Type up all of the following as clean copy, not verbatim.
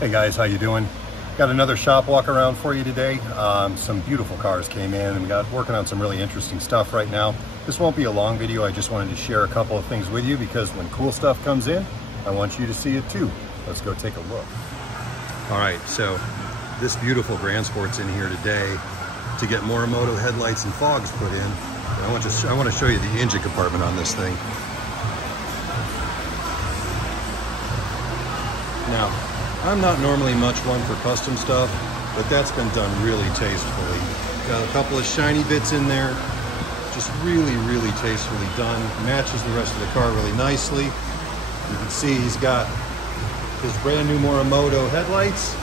Hey guys, how you doing? Got another shop walk around for you today. Some beautiful cars came in and we got working on some really interesting stuff right now. This won't be a long video. I just wanted to share a couple of things with you because when cool stuff comes in, I want you to see it too. Let's go take a look. All right, so this beautiful Grand Sport's in here today to get Morimoto headlights and fogs put in. And I want to show you the engine compartment on this thing. Now, I'm not normally much one for custom stuff, but that's been done really tastefully. Got a couple of shiny bits in there, just really, really tastefully done. Matches the rest of the car really nicely. You can see he's got his brand new Morimoto headlights,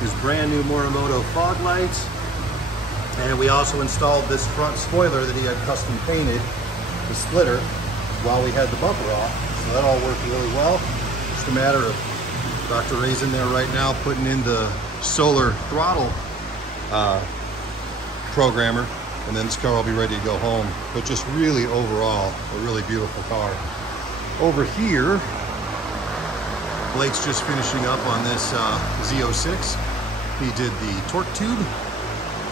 his brand new Morimoto fog lights, and we also installed this front spoiler that he had custom painted, the splitter, while we had the bumper off. So that all worked really well. Just a matter of Dr. Ray's in there right now putting in the solar throttle programmer, and then this car will be ready to go home. But just really overall, a really beautiful car. Over here, Blake's just finishing up on this Z06. He did the torque tube.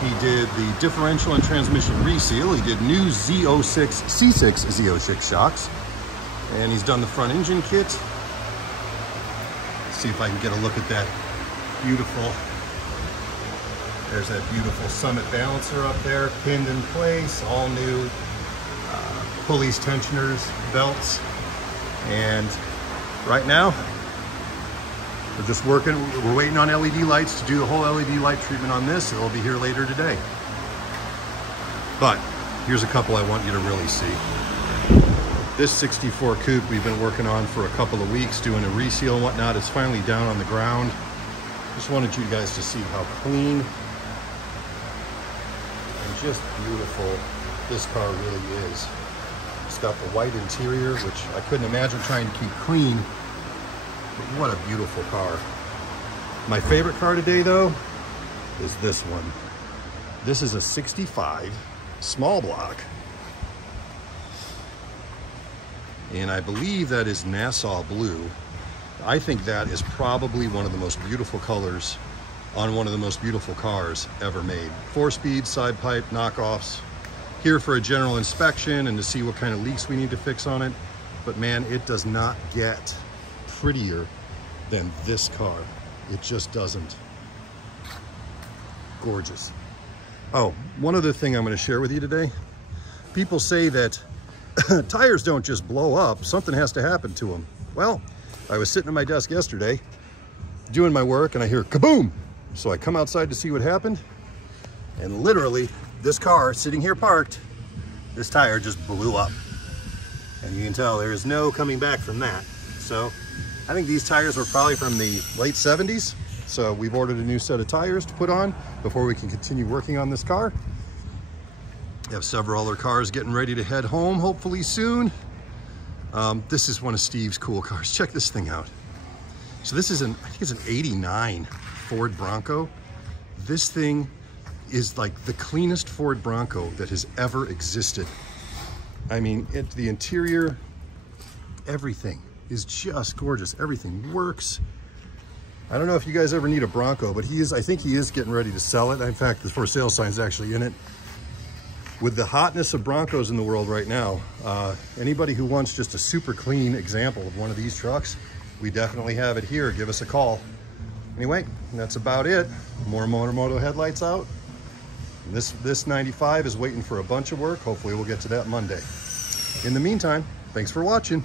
He did the differential and transmission reseal. He did new Z06 C6 Z06 shocks. And he's done the front engine kit. See if I can get a look at that beautiful, there's that beautiful Summit balancer up there, pinned in place, all new pulleys, tensioners, belts. And right now, we're just working, we're waiting on LED lights to do the whole LED light treatment on this. It'll be here later today. But here's a couple I want you to really see. This 64 coupe we've been working on for a couple of weeks, doing a reseal and whatnot. It's finally down on the ground. Just wanted you guys to see how clean and just beautiful this car really is. It's got the white interior, which I couldn't imagine trying to keep clean, but what a beautiful car. My favorite car today though is this one. This is a 65 small block. And I believe that is Nassau blue. I think that is probably one of the most beautiful colors on one of the most beautiful cars ever made. 4-speed, side pipe, knockoffs. Here for a general inspection and to see what kind of leaks we need to fix on it. But man, it does not get prettier than this car. It just doesn't. Gorgeous. Oh, one other thing I'm going to share with you today. People say that tires don't just blow up, something has to happen to them. Well, I was sitting at my desk yesterday doing my work and I hear kaboom. So I come outside to see what happened, and literally this car sitting here parked, this tire just blew up. And you can tell there is no coming back from that. So I think these tires were probably from the late 70s. So we've ordered a new set of tires to put on before we can continue working on this car. We have several other cars getting ready to head home, hopefully soon. This is one of Steve's cool cars. Check this thing out. So this is I think it's an 89 Ford Bronco. This thing is like the cleanest Ford Bronco that has ever existed. I mean, the interior, everything is just gorgeous. Everything works. I don't know if you guys ever need a Bronco, but I think he is getting ready to sell it. In fact, the for sale sign's actually in it. With the hotness of Broncos in the world right now, anybody who wants just a super clean example of one of these trucks, we definitely have it here. Give us a call. Anyway, that's about it. More Morimoto headlights out. This 95 is waiting for a bunch of work. Hopefully we'll get to that Monday. In the meantime, thanks for watching.